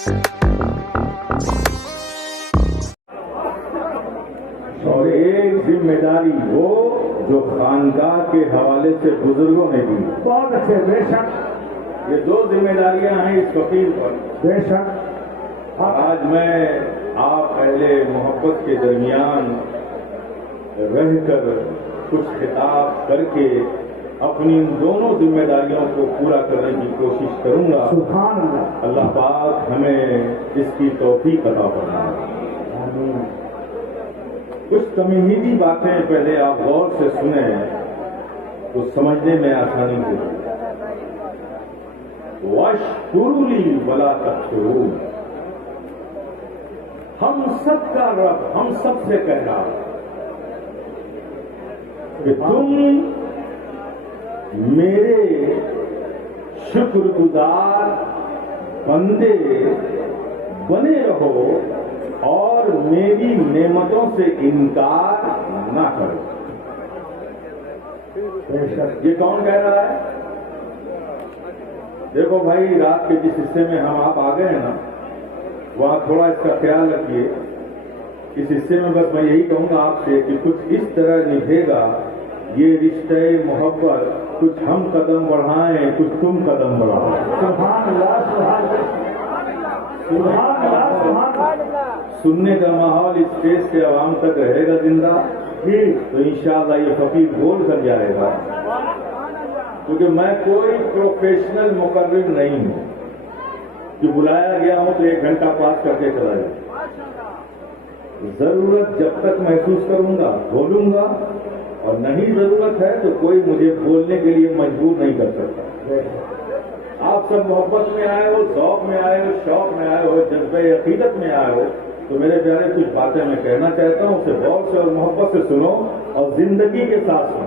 اور ایک ذمہ داری وہ جو خانقاہ کے حوالے سے بزرگوں نے دی. بہت اچھے. بے شک یہ دو ذمہ داریاں ہیں اس فقیر پر. بے شک. آج میں آپ اہل محبت کے درمیان رہ کر کچھ خطاب کر کے اپنی ان دونوں ذمہ داریوں کو پورا کرنے کی کوشش کروں گا. سبحان اللہ. اللہ پاک ہمیں اس کی توفیق عطا فرمائے. آمین. کچھ تمہیدی باتیں پہلے آپ غور سے سنیں تو سمجھنے میں آسانی ہوگی. وَاشْكُرُوا لِي وَلَا تَكْفُرُونِ. ہم سب کا رب ہم سب سے کہہ رہا کہ تم میرے شکر گزار بندے بنے رہو اور میری نعمتوں سے انکار نہ کرو. بے شک. یہ کون کہہ رہا ہے؟ دیکھو بھائی، رات کے جس حصے میں ہم آپ آ گئے ہیں نا، وہاں تھوڑا اس کا خیال رکھیے. اس حصے میں بس میں یہی کہوں گا آپ سے کہ کچھ اس طرح نبھے گا یہ رشتہ محبت. کچھ ہم قدم بڑھائیں، کچھ تم قدم بڑھاؤ. سبحان اللہ. سبحان اللہ. سبحان اللہ. سبحان اللہ. سننے کا ماحول اسٹیج سے عوام تک رہے گا زندہ جی. تو انشاءاللہ یہ فقیر بول کر جائے گا. کیونکہ میں کوئی پروفیشنل مقرر نہیں ہوں کہ بلایا گیا ہوں تو 1 گھنٹہ پاس کر کے چلا جائے. ضرورت جب تک محسوس کروں گا بولوں گا، اور نہیں ضرورت ہے تو کوئی مجھے بولنے کے لیے مجبور نہیں کر سکتا. آپ سب محبت میں آئے ہو، ذوق میں آئے ہو، شوق میں آئے ہو، جذبہ عقیدت میں آئے ہو، تو میرے پیارے کچھ باتیں میں کہنا چاہتا ہوں، اسے غور سے اور محبت سے سنو اور زندگی کے ساتھ سنو.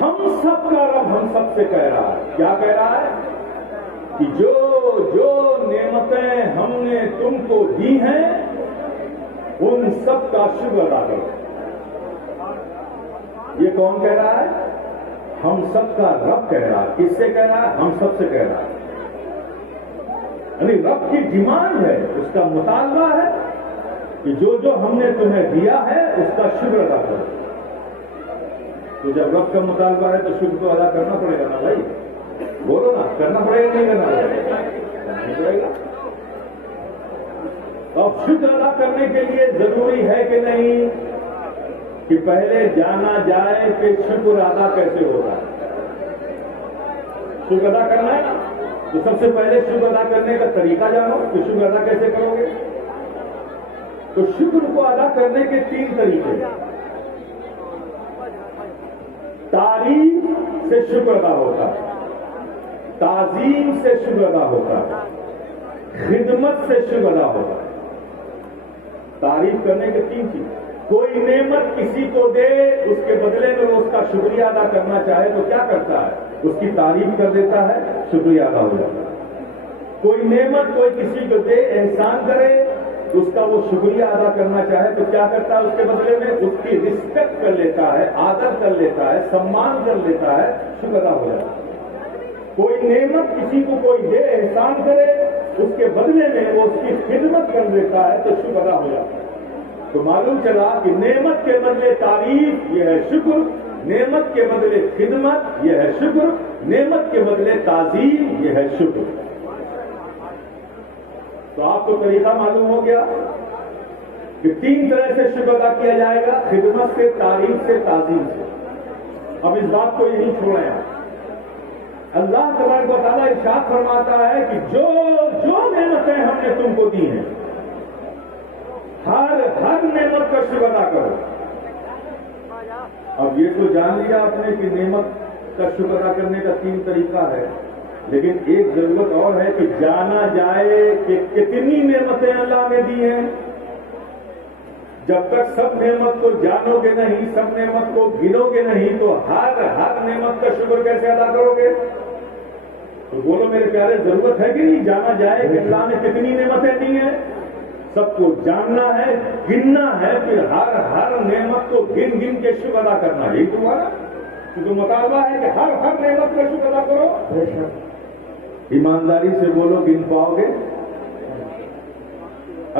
ہم سب کا رب ہم سب سے کہہ رہا ہے. کیا کہہ رہا ہے؟ کہ جو نعمتیں ہم نے تم کو دی ہیں ان سب کا شکر ادا کرو. یہ کون کہہ رہا ہے؟ ہم سب کا رب کہہ رہا ہے. کس سے کہہ رہا ہے؟ ہم سب سے کہہ رہا ہے. یعنی رب کی ڈیمانڈ ہے، اس کا مطالبہ ہے کہ جو ہم نے تمہیں دیا ہے اس کا شکر ادا کرو. تو جب رب کا مطالبہ ہے تو شکر تو ادا کرنا پڑے گا نا بھائی. بولو نا، کرنا پڑے گا نہیں کرنا پڑے گا. اب شکر ادا کرنے کے لیے ضروری ہے کہ نہیں کہ پہلے جانا جائے کہ شکر ادا کیسے ہوتا ہے. شکر ادا کرنا ہے نا، تو سب سے پہلے شکر ادا کرنے کا طریقہ جانو کہ شکر ادا کیسے کرو گے. تو شکر کو ادا کرنے کے 3 طریقے ہیں. تعریف سے شکر ادا ہوتا ہے، تعظیم سے شکر ادا ہوتا ہے، خدمت سے شکر ادا ہوتا ہے. تعریف کرنے کے 3 چیز. کوئی نعمت کسی کو دے، اس کے بدلے میں وہ اس کا شکریہ ادا کرنا چاہے تو کیا کرتا ہے؟ اس کی تعریف کر دیتا ہے، شکریہ ادا ہو جاتا ہے. کوئی نعمت کوئی کسی کو دے، احسان کرے، اس کا وہ شکریہ ادا کرنا چاہے تو کیا کرتا ہے؟ اس کے بدلے میں اس کی رسپیکٹ کر لیتا ہے، آدر کر لیتا ہے، سمان کر لیتا ہے، شکر ادا ہو جاتا ہے. کوئی نعمت کسی کو کوئی دے، احسان کرے، اس کے بدلے میں وہ اس کی خدمت کر دیتا ہے تو شکر ادا ہو جاتا ہے. تو معلوم چلا کہ نعمت کے بدلے تعریف یہ ہے شکر، نعمت کے بدلے خدمت یہ ہے شکر، نعمت کے بدلے تعظیم یہ ہے شکر. تو آپ کو طریقہ معلوم ہو گیا کہ 3 طرح سے شکر ادا کیا جائے گا: خدمت سے، تعریف سے، تعظیم سے. اب اس بات کو یہی چھوڑیں آپ. اللہ تبارک و تعالیٰ ارشاد فرماتا ہے کہ جو نعمتیں ہم نے تم کو دی ہیں، ہر نعمت کا شکر ادا کرو. اب یہ تو جان لیا آپ نے کہ نعمت کا شکر ادا کرنے کا 3 طریقہ ہے، لیکن ایک ضرورت اور ہے کہ جانا جائے کہ کتنی نعمتیں اللہ نے دی ہیں. جب تک سب نعمت کو جانو گے نہیں، سب نعمت کو گنو گے نہیں، تو ہر نعمت کا شکر کیسے ادا کرو گے؟ تو بولو میرے پیارے، ضرورت ہے کہ نہیں جانا جائے کہ اللہ نے کتنی نعمتیں دی ہیں؟ سب کو جاننا ہے، گننا ہے، پھر ہر نعمت کو گن گن کے شکر ادا کرنا. یہی تمہارا کیونکہ مطالبہ ہے کہ ہر نعمت کا شکر ادا کرو. ایمانداری سے بولو، گن پاؤ گے؟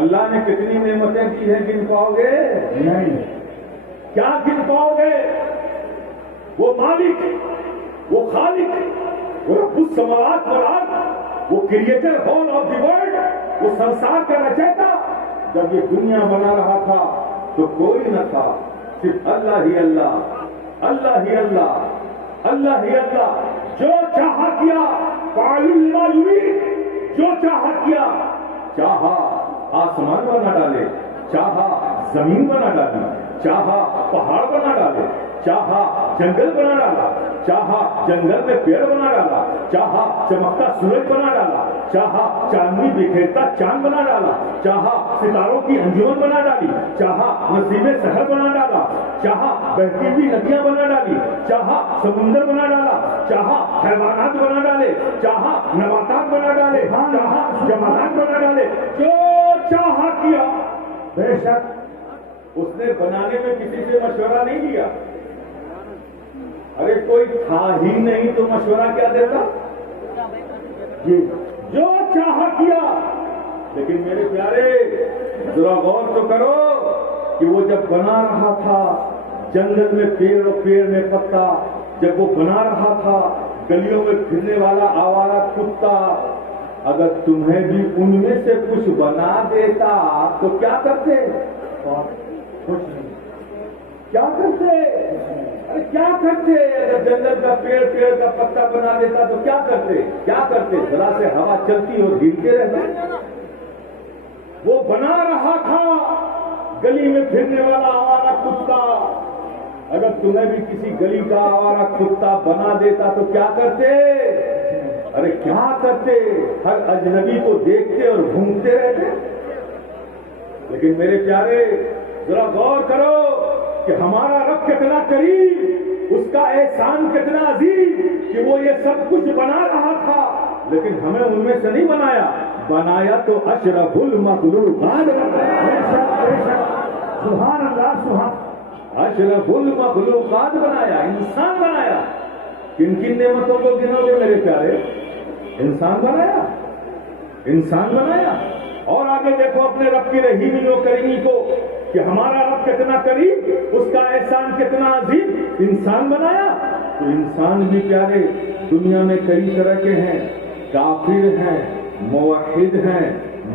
اللہ نے کتنی نعمتیں دی ہیں، گن پاؤ گے؟ نہیں. کیا گن پاؤ گے؟ وہ مالک، وہ خالق، وہ رب السماوات والارض، وہ creator whole of the world, وہ سنسار کا رچیتا، جب یہ دنیا بنا رہا تھا تو کوئی نہ تھا، صرف اللہ ہی اللہ، اللہ ہی اللہ، اللہ ہی اللہ. جو چاہا کیا، فعل لما یرید، جو چاہا کیا. چاہا آسمان بنا ڈالے، چاہا زمین بنا ڈالی، چاہا پہاڑ بنا ڈالے، چاہا جنگل بنا ڈالا، چاہا جنگل میں پیڑ بنا ڈالا، چاہا چمکتا سورج بنا ڈالا، چاہا چاندنی بکھیرتا چاند بنا ڈالا، چاہا ستاروں کی انجمن بنا ڈالی، چاہا نسیم سحر بنا ڈالا، چاہا بہتی ہوئی ندیاں بنا ڈالی، چاہا سمندر بنا ڈالا، چاہا حیوانات بنا ڈالے، چاہا نباتات بنا ڈالے، چاہا جمادات بنا ڈالے. جو چاہا کیا. بے شک اس نے بنانے میں کسی سے مشورہ نہیں لیا. ارے کوئی تھا ہی نہیں تو مشورہ کیا دیتا؟ جی. جو چاہا کیا. لیکن میرے پیارے ذرا غور تو کرو کہ وہ جب بنا رہا تھا جنگل میں پیڑ اور پیڑ میں پتا، جب وہ بنا رہا تھا گلیوں میں پھرنے والا آوارہ کتا، اگر تمہیں بھی ان میں سے کچھ بنا دیتا تو کیا کرتے؟ کچھ نہیں. کیا کرتے؟ ارے کیا کرتے؟ اگر جنگل کا پیڑ کا پتا بنا دیتا تو کیا کرتے؟ کیا کرتے؟ ذرا سے ہوا چلتی اور ہلتے رہتے. وہ بنا رہا تھا گلی میں پھرنے والا آوارہ کتا، اگر تمہیں بھی کسی گلی کا آوارہ کتا بنا دیتا تو کیا کرتے؟ ارے کیا کرتے؟ ہر اجنبی کو دیکھتے اور گھومتے رہتے. لیکن میرے پیارے ذرا غور کرو کہ ہمارا رب کتنا قریب، اس کا احسان کتنا عظیم کہ وہ یہ سب کچھ بنا رہا تھا لیکن ہمیں ان میں سے نہیں بنایا. بنایا تو اشرف المخلوقات. سبحان اللہ. سبحان. اشرف المخلوقات بنایا، انسان بنایا. کن کن نعمتوں کو گنو گے میرے پیارے؟ انسان بنایا، انسان بنایا. اور آگے دیکھو اپنے رب کی رحیمی و کریمی کو کہ ہمارا رب کتنا قریب، اس کا احسان کتنا عظیم. انسان بنایا تو انسان بھی پیارے دنیا میں کئی طرح کے ہیں، کافر ہیں، موحد ہیں،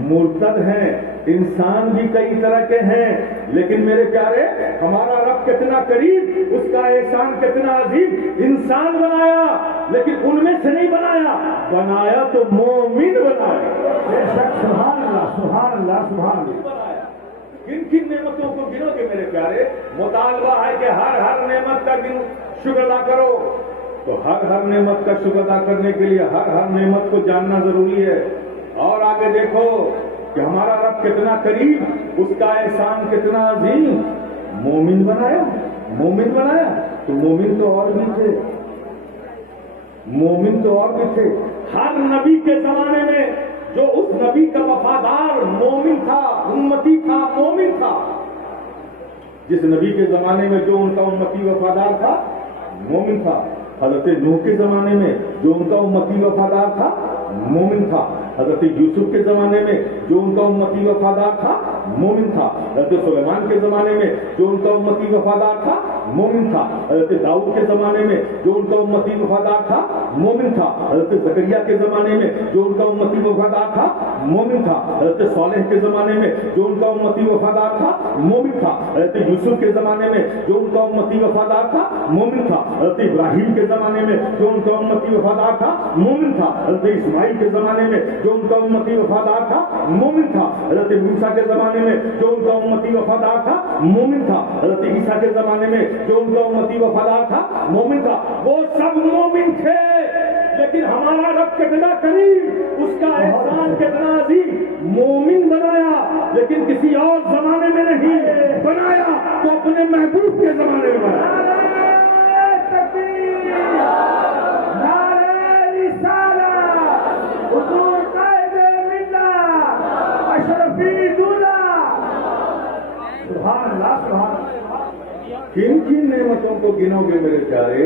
مرتد ہیں، انسان بھی کئی طرح کے ہیں. لیکن میرے پیارے ہمارا رب کتنا قریب، اس کا احسان کتنا عظیم. انسان بنایا لیکن ان میں سے نہیں بنایا، بنایا تو مومن بنایا. بے شک. سبحان اللہ. سبحان اللہ. سبحان اللہ. کن کن نعمتوں کو گنو گے میرے پیارے؟ مطالبہ ہے کہ ہر نعمت کا شکر ادا کرو. تو ہر نعمت کا شکر ادا کرنے کے لیے ہر نعمت کو جاننا ضروری ہے. اور آگے دیکھو کہ ہمارا رب کتنا قریب، اس کا احسان کتنا عظیم. مومن بنایا، مومن بنایا تو مومن تو اور بھی تھے، مومن تو اور بھی تھے. ہر نبی کے زمانے میں جو اس نبی کا وفادار مومن تھا، امتی تھا، مومن تھا. جس نبی کے زمانے میں جو ان کا امتی وفادار تھا مومن تھا. حضرت نوح کے زمانے میں جو ان کا امتی وفادار تھا مومن تھا. حضرت یوسف کے زمانے میں جو ان کا امتی وفادار تھا مومن تھا. حضرت سلیمان کے زمانے میں جو ان کا امتی وفادار تھا مومن تھا. حضرت داؤد کے زمانے میں جو ان کا امتی وفادار تھا مومن تھا. حضرت زکریا کے زمانے میں جو ان کا امتی وفادار تھا مومن تھا. حضرت صالح کے زمانے میں جو ان کا امتی وفادار تھا مومن تھا. حضرت یوسف کے زمانے میں جو ان کا امتی وفادار تھا مومن تھا. حضرت ابراہیم کے زمانے میں جو ان کا امتی وفادار تھا مومن تھا. حضرت اسماعیل کے زمانے میں جو ان کا امتی وفادار تھا مومن تھا. حضرت موسیٰ کے زمانے میں جو ان کا امتی وفادار تھا مومن تھا. حضرت عیسیٰ کے زمانے میں جو ان کا امتی وفادار تھا مومن تھا. وہ سب مومن تھے لیکن ہمارا رب کتنا قریب، اس کا احسان کتنا عظیم. مومن بنایا لیکن کسی اور زمانے میں نہیں بنایا تو اپنے محبوب کے زمانے میں بنایا. کن کن نعمتوں کو گنو گے میرے پیارے؟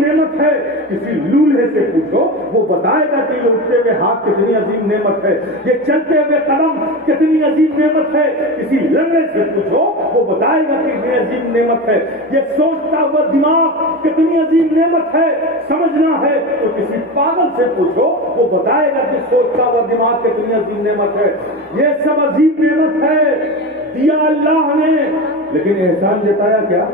نعمت ہے، کسی لولہے سے پوچھو وہ بتائے گا کہ یہ اٹھتے ہوئے ہاتھ کتنی عظیم نعمت ہے، یہ چلتے ہوئے قدم کتنی عظیم نعمت ہے، کسی لنگڑے سے پوچھو وہ بتائے گا کہ یہ عظیم نعمت ہے، یہ سوچتا ہوا دماغ کتنی عظیم نعمت ہے، سمجھنا ہے تو کسی پاگل سے پوچھو وہ بتائے گا کہ سوچتا ہوا دماغ کتنی عظیم نعمت ہے۔ یہ سب عظیم نعمت ہے، دیا اللہ نے، لیکن احسان جتایا کیا؟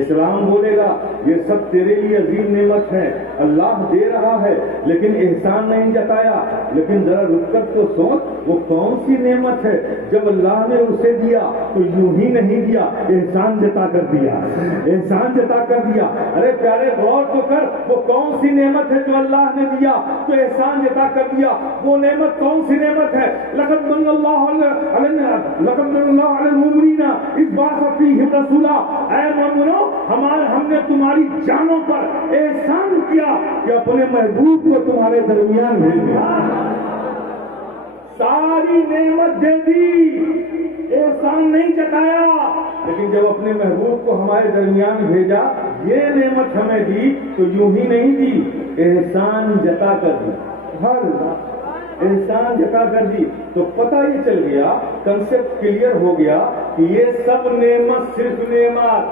اسلام بولے گا یہ سب تیرے لیے عظیم نعمت ہے، اللہ دے رہا ہے لیکن احسان نہیں جتایا۔ لیکن ذرا رک کر تو سوچ وہ کون سی نعمت ہے جب اللہ نے اسے دیا تو یوں ہی نہیں دیا، احسان جتا کر دیا، احسان جتا کر دیا۔ ارے پیارے غور تو کر، وہ کون سی نعمت ہے جو اللہ نے دیا تو احسان جتا کر دیا؟ وہ نعمت کون سی نعمت ہے؟ لقد من اللہ علی المؤمنین اذ بعث فیہم رسولا، اے مومنو ہم نے تمہاری جانوں پر احسان کیا کہ اپنے محبوب کو تمہارے درمیان بھیجا، ساری نعمت دے دی، احسان نہیں جتایا، لیکن جب اپنے محبوب کو ہمارے درمیان بھیجا یہ نعمت ہمیں دی تو یوں ہی نہیں دی، احسان جتا کر دی، ہر احسان جتا کر دی۔ تو پتہ یہ چل گیا، کنسپٹ کلیئر ہو گیا کہ یہ سب نعمت صرف نعمت،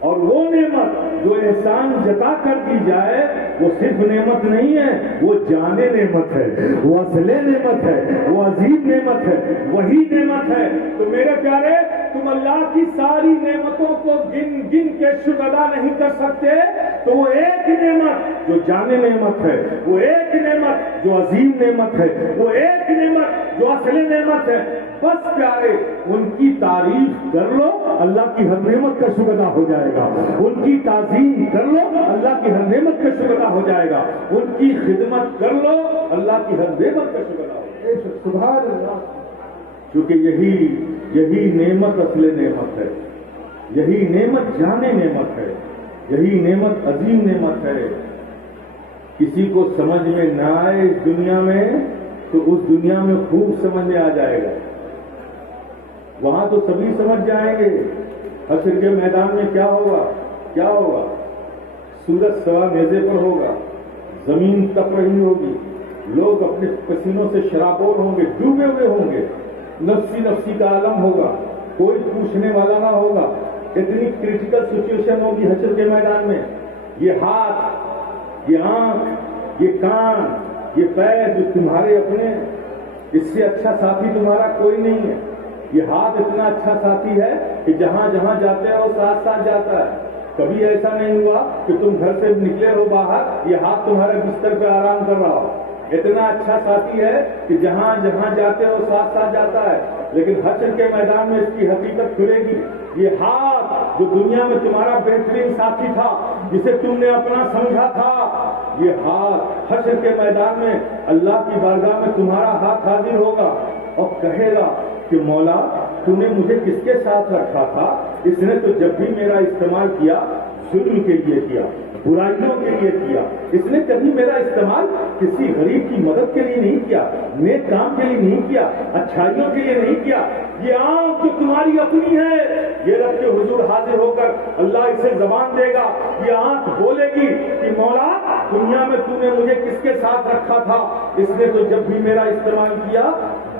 اور وہ نعمت جو احسان جتا کر دی جائے وہ صرف نعمت نہیں ہے، وہ جانے نعمت ہے، وہ اصل نعمت ہے، وہ عظیم نعمت ہے، وہی نعمت ہے۔ تو میرے پیارے تم اللہ کی ساری نعمتوں کو گن گن کے شکر ادا نہیں کر سکتے، تو وہ ایک نعمت جو جانے نعمت ہے، وہ ایک نعمت جو عظیم نعمت ہے، وہ ایک نعمت جو اصل نعمت ہے، بس پیارے ان کی تعریف کر لو اللہ کی ہر نعمت کا شکر ادا ہو جائے گا، ان کی تعظیم کر لو اللہ کی ہر نعمت کا شکر ادا ہو جائے گا، ان کی خدمت کر لو اللہ کی ہر نعمت کا شکر ادا ہو جائے گا۔ سبحان اللہ، کیونکہ یہی نعمت اصل نعمت ہے، یہی نعمت جانے نعمت ہے، یہی نعمت عظیم نعمت ہے۔ کسی کو سمجھ میں نہ آئے اس دنیا میں تو اس دنیا میں خوب سمجھ میں آ جائے گا، وہاں تو سبھی سمجھ جائیں گے۔ حشر کے میدان میں کیا ہوگا؟ کیا ہوگا؟ سورج سوا نیزے پر ہوگا، زمین تپ رہی ہوگی، لوگ اپنے پسینوں سے شرابور ہوں گے، ڈوبے ہوئے ہوں گے، نفسی نفسی کا عالم ہوگا، کوئی پوچھنے والا نہ ہوگا۔ اتنی کریٹیکل سچویشن ہوگی حشر کے میدان میں۔ یہ ہاتھ، یہ آنکھ، یہ کان، یہ پیر جو تمہارے اپنے، اس سے اچھا ساتھی تمہارا کوئی نہیں ہے۔ یہ ہاتھ اتنا اچھا ساتھی ہے کہ جہاں جہاں جاتے ہو ساتھ ساتھ جاتا ہے۔ کبھی ایسا نہیں ہوا کہ تم گھر سے نکلے ہو باہر یہ ہاتھ تمہارے بستر پہ آرام کر رہا ہو۔ اتنا اچھا ساتھی ہے کہ جہاں جہاں جاتے ہو ساتھ ساتھ جاتا ہے۔ لیکن حشر کے میدان میں اس کی حقیقت کھلے گی۔ یہ ہاتھ جو دنیا میں تمہارا بہترین ساتھی تھا، جسے تم نے اپنا سمجھا تھا، یہ ہاتھ حشر کے میدان میں اللہ کی بارگاہ میں تمہارا ہاتھ حاضر ہوگا اور کہے گا کہ مولا تو نے مجھے کس کے ساتھ رکھا تھا؟ اس نے تو جب بھی میرا استعمال کیا ظلم کے لیے کیا، برائیوں کے لیے کیا، اس نے کبھی میرا استعمال کسی غریب کی مدد کے لیے نہیں کیا، نیک کام کے لیے نہیں کیا، اچھائیوں کے لیے نہیں کیا۔ یہ آنکھ جو تمہاری اپنی ہے، یہ رب کے حضور حاضر ہو کر اللہ اسے زبان دے گا، یہ آنکھ بولے گی کہ مولا دنیا میں تو نے مجھے کس کے ساتھ رکھا تھا؟ اس نے تو جب بھی میرا استعمال کیا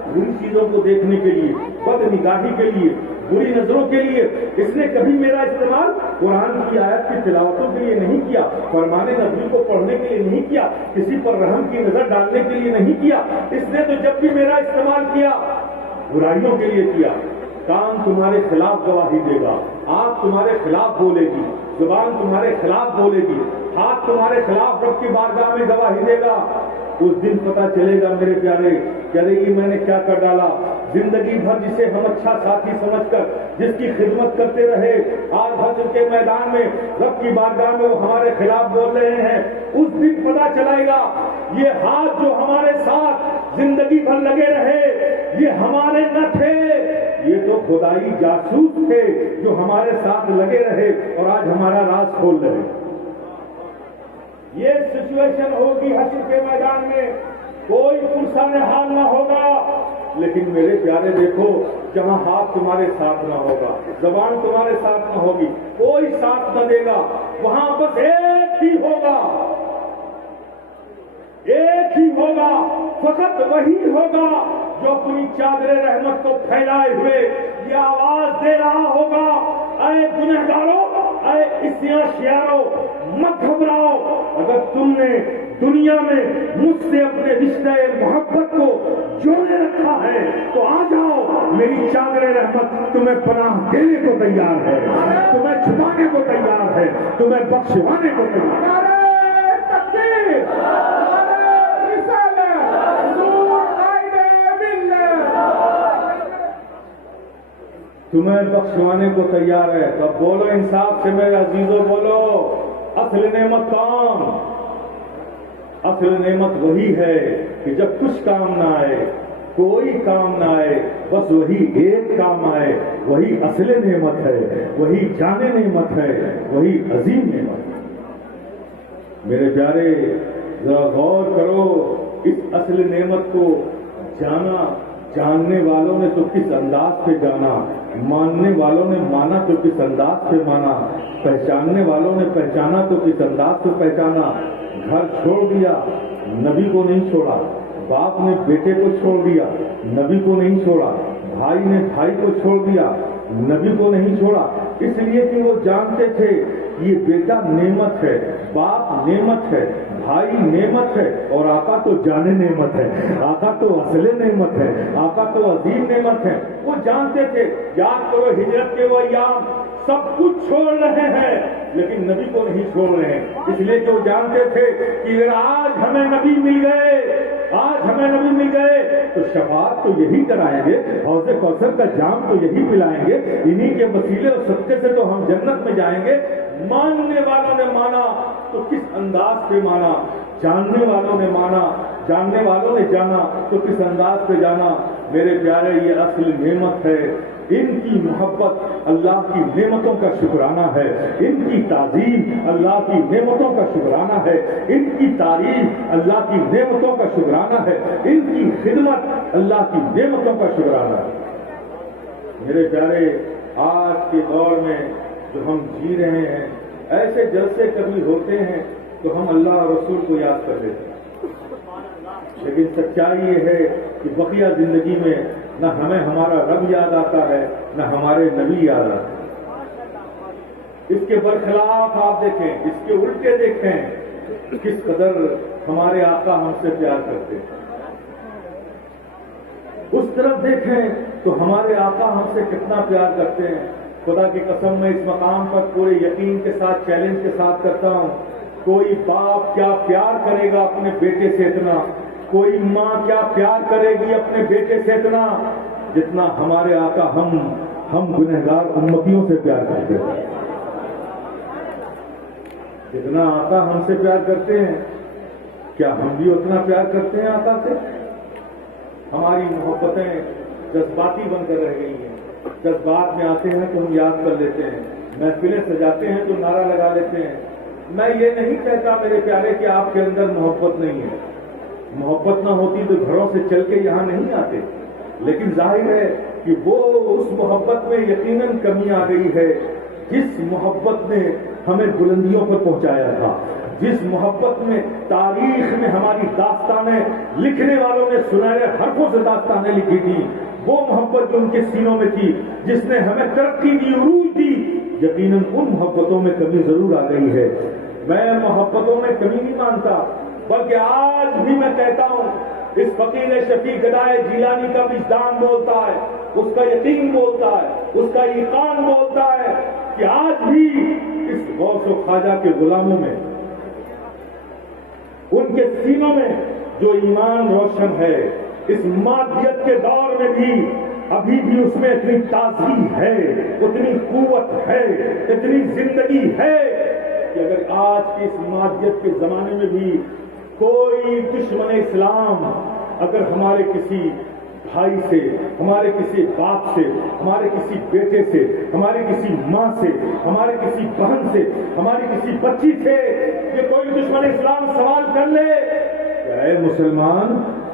بری چیزوں کو دیکھنے کے لیے، بد نگاہی کے لیے، بری نظروں کے لیے، اس نے کبھی میرا استعمال قرآن کی آیت کی تلاوتوں کے لیے نہیں کیا، فرمان نبی کو پڑھنے کے لیے نہیں کیا، کسی پر رحم کی نظر ڈالنے کے لیے نہیں کیا۔ اس نے تو جب بھی میرا استعمال کیا برائیوں کے لیے کیا۔ کان تمہارے خلاف گواہی دے گا، آنکھ تمہارے خلاف بولے گی، زبان تمہارے خلاف بولے گی، ہاتھ تمہارے خلاف رب کی بارگاہ میں گواہی دے گا۔ اس دن پتہ چلے گا میرے پیارے کہ یہ میں نے کیا کر ڈالا۔ زندگی بھر جسے ہم اچھا ساتھی سمجھ کر جس کی خدمت کرتے رہے، آج حشر کے میدان میں رب کی بارگاہ میں وہ ہمارے خلاف بول رہے ہیں۔ اس دن پتہ چلے گا یہ ہاتھ جو ہمارے ساتھ زندگی بھر لگے رہے یہ ہمارے نہ تھے، یہ تو خدائی جاسوس تھے جو ہمارے ساتھ لگے رہے اور آج ہمارا راز کھول رہے۔ یہ سچویشن ہوگی حشر کے میدان میں، کوئی پرسان حال نہ ہوگا، لیکن میرے پیارے دیکھو، جہاں ہاتھ تمہارے ساتھ نہ ہوگا، زبان تمہارے ساتھ نہ ہوگی، کوئی ساتھ نہ دے گا، وہاں بس ایک ہی ہوگا، ایک ہی ہوگا، فقط وہی ہوگا جو اپنی چادر رحمت کو پھیلائے ہوئے یہ آواز دے رہا ہوگا، اے گنہگاروں، اے عصیاں شیاروں، مت گھبراؤ، اگر تم نے دنیا میں مجھ سے اپنے رشتہ محبت کو جوڑے رکھا ہے تو آ جاؤ، میری چادر رحمت تمہیں پناہ دینے کو تیار ہے، تمہیں چھپانے کو تیار ہے، تمہیں بخشوانے کو تیار ہے۔ تمہیں بخشوانے کو تیار ہے، تو اب بولو انصاف سے میرے عزیزوں، بولو اصل نعمت کون؟ اصل نعمت وہی ہے کہ جب کچھ کام نہ آئے، کوئی کام نہ آئے، بس وہی ایک کام آئے، وہی اصل نعمت ہے، وہی جان نعمت ہے، وہی عظیم نعمت ہے۔ میرے پیارے ذرا غور کرو، اس اصل نعمت کو جانا، جاننے والوں نے تو کس انداز پہ جانا، ماننے والوں نے مانا تو کس انداز پہ مانا، پہچاننے والوں نے پہچانا تو کس انداز پہ پہچانا۔ گھر چھوڑ دیا، نبی کو نہیں چھوڑا، باپ نے بیٹے کو چھوڑ دیا، نبی کو نہیں چھوڑا، بھائی نے بھائی کو چھوڑ دیا، نبی کو نہیں چھوڑا، اس لیے کہ وہ جانتے تھے یہ بیٹا نعمت ہے، باپ نعمت ہے، بھائی نعمت ہے، اور آقا تو جانے نعمت ہے، آقا تو اصل نعمت ہے، آقا تو عظیم نعمت ہے۔ وہ جانتے تھے، یاد کرو ہجرت کے وہ ایام، سب کچھ چھوڑ رہے ہیں لیکن نبی کو نہیں چھوڑ رہے ہیں، اس لیے کہ وہ جانتے تھے کہ اگر آج ہمیں نبی مل گئے، آج ہمیں نبی مل گئے تو شفاعت تو یہی کرائیں گے، حوض کوثر کا جام تو یہی پلائیں گے، انہی کے وسیلے اور صدقے سے تو ہم جنت میں جائیں گے۔ ماننے والوں نے مانا تو کس انداز پہ مانا، جاننے والوں نے مانا، جاننے والوں نے جانا تو کس انداز پہ جانا۔ میرے پیارے یہ اصل نعمت ہے، ان کی محبت اللہ کی نعمتوں کا شکرانہ ہے، ان کی تعظیم اللہ کی نعمتوں کا شکرانہ ہے، ان کی تعریف اللہ کی نعمتوں کا شکرانہ ہے، ان کی خدمت اللہ کی نعمتوں کا شکرانہ ہے۔ میرے پیارے آج کے دور میں جو ہم جی رہے ہیں، ایسے جلسے کبھی ہوتے ہیں تو ہم اللہ اور رسول کو یاد کر لیتے ہیں، لیکن سچائی یہ ہے کہ بقیہ زندگی میں نہ ہمیں ہمارا رب یاد آتا ہے، نہ ہمارے نبی یاد آتے ہیں۔ اس کے برخلاف آپ دیکھیں، اس کے الٹے دیکھیں، کس قدر ہمارے آقا ہم سے پیار کرتے ہیں۔ اس طرف دیکھیں تو ہمارے آقا ہم سے کتنا پیار کرتے ہیں۔ خدا کی قسم میں اس مقام پر پورے یقین کے ساتھ چیلنج کے ساتھ کرتا ہوں، کوئی باپ کیا پیار کرے گا اپنے بیٹے سے اتنا، کوئی ماں کیا پیار کرے گی اپنے بیٹے سے اتنا، جتنا ہمارے آقا ہم گنہگار امتیوں سے پیار کرتے ہیں، جتنا آقا ہم سے پیار کرتے ہیں، کیا ہم بھی اتنا پیار کرتے ہیں آقا سے؟ ہماری محبتیں جذباتی بن کر رہ گئی ہیں، جذبات میں آتے ہیں تو ہم یاد کر لیتے ہیں، محفلیں سجاتے ہیں تو نعرہ لگا لیتے ہیں۔ میں یہ نہیں کہتا میرے پیارے کہ آپ کے اندر محبت نہیں ہے، محبت نہ ہوتی تو گھروں سے چل کے یہاں نہیں آتے، لیکن ظاہر ہے کہ وہ اس محبت میں یقیناً کمی آ گئی ہے جس محبت نے ہمیں بلندیوں پر پہنچایا تھا، جس محبت میں تاریخ میں ہماری داستانیں لکھنے والوں نے سنہرے حرفوں سے داستانیں لکھی تھی، وہ محبت جو ان کے سینوں میں تھی، جس نے ہمیں ترقی دی، عروج دی، یقیناً ان محبتوں میں کمی ضرور آ گئی ہے۔ میں محبتوں میں کمی نہیں مانتا، بلکہ آج بھی میں کہتا ہوں اس فقیر شفیع گدائے جیلانی کا وجدان بولتا ہے، اس کا یقین بولتا ہے، اس کا ایقان بولتا ہے کہ آج بھی اس غوث و خواجہ کے غلاموں میں، ان کے سینوں میں جو ایمان روشن ہے، اس مادیت کے دور میں بھی ابھی بھی اس میں اتنی تازگی ہے، اتنی قوت ہے، اتنی زندگی ہے کہ اگر آج کی اس مادیت کے زمانے میں بھی کوئی دشمن اسلام اگر ہمارے کسی بھائی سے، ہمارے کسی باپ سے، ہمارے کسی بیٹے سے، ہمارے کسی ماں سے، ہمارے کسی بہن سے، ہماری کسی بچی سے کہ کوئی دشمن اسلام سوال کر لے کہ اے مسلمان